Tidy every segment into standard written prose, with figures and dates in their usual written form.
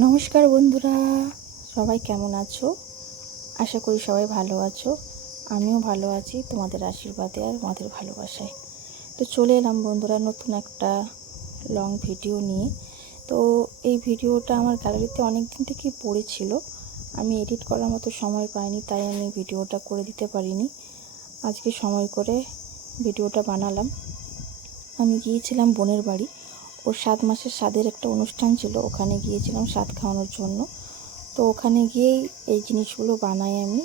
নমস্কার বন্ধুরা, সবাই কেমন আছো? আশা করি সবাই ভালো আছো। আমিও ভালো আছি তোমাদের আশীর্বাদে আর তোমাদের ভালোবাসায়। তো চলে এলাম বন্ধুরা নতুন একটা লং ভিডিও নিয়ে। তো এই ভিডিওটা আমার গ্যালারিতে অনেক দিন থেকেই পড়েছিল, আমি এডিট করার মতো সময় পাইনি, তাই আমি ভিডিওটা করে দিতে পারিনি। আজকে সময় করে ভিডিওটা বানালাম। আমি গিয়েছিলাম বোনের বাড়ি, ওর 7 মাসের স্বাদের একটা অনুষ্ঠান ছিল, ওখানে গিয়েছিলাম স্বাদ খাওয়ানোর জন্য। তো ওখানে গিয়েই এই জিনিসগুলো বানাই আমি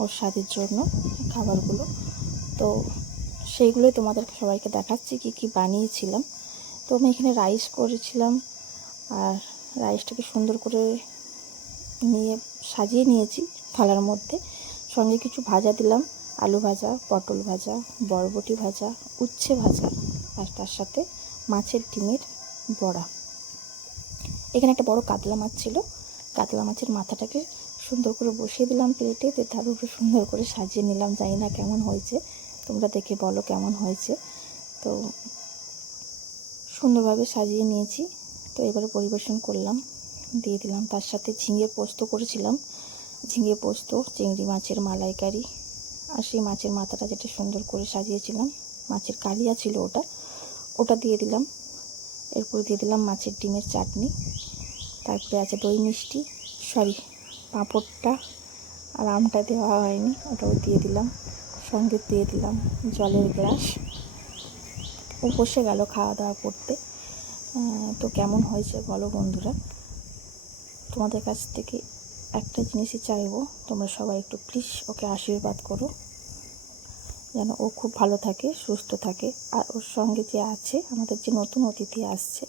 ওর স্বাদের জন্য, খাবারগুলো। তো সেইগুলোই তোমাদের সবাইকে দেখাচ্ছি কি কি বানিয়েছিলাম। তো আমি এখানে রাইস করেছিলাম, আর রাইসটাকে সুন্দর করে নিয়ে সাজিয়ে নিয়েছি থালার মধ্যে। সঙ্গে কিছু ভাজা দিলাম, আলু ভাজা, পটল ভাজা, বরবটি ভাজা, উচ্ছে ভাজা, আর তার সাথে মাছের ডিমের বড়া। এখানে একটা বড় কাতলা মাছ ছিল, কাতলা মাছের মাথাটাকে সুন্দর করে বসিয়ে দিলাম প্লেটে, তার উপরে সুন্দর করে সাজিয়ে নিলাম। জানি না কেমন হয়েছে, তোমরা দেখে বলো কেমন হয়েছে। তো সুন্দরভাবে সাজিয়ে নিয়েছি। তো এবারে পরিবেশন করলাম, দিয়ে দিলাম। তার সাথে ঝিঙে পোস্ত করেছিলাম, ঝিঙে পোস্ত, চিংড়ি মাছের মালাইকারি, আর সেই মাছের মাথাটা যেটা সুন্দর করে সাজিয়েছিলাম, মাছের কালিয়া ছিল ওটা, ওটা দিয়ে দিলাম। এরপর দিয়ে দিলাম মাছের ডিমের চাটনি, তারপরে আছে দই মিষ্টি, পাঁপড়টা আর আমটা দেওয়া হয়নি, ওটাও দিয়ে দিলাম। সঙ্গে দিয়ে দিলাম জলের গ্লাস। ও বসে গেল খাওয়া দাওয়া করতে। তো কেমন হয়েছে বলো বন্ধুরা। তোমাদের কাছ থেকে একটা জিনিসই চাইবো, তোমরা সবাই একটু প্লিজ ওকে আশীর্বাদ করো, যেন ও খুব ভালো থাকে, সুস্থ থাকে। আর ওর সঙ্গে যে আছে, আমাদের যে নতুন অতিথি আসছে,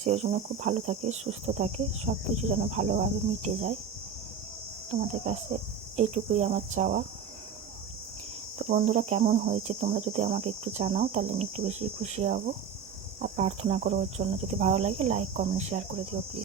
সে জন্য খুব ভালো থাকে, সুস্থ থাকে, সব কিছু যেন ভালোভাবে মিটে যায়। তোমাদের কাছে এইটুকুই আমার চাওয়া। তো বন্ধুরা, কেমন হয়েছে তোমরা যদি আমাকে একটু জানাও, তাহলে আমি একটু বেশি খুশি হব। আর প্রার্থনা করো ওর জন্য, যদি ভালো লাগে লাইক কমেন্ট শেয়ার করে দিও প্লিজ।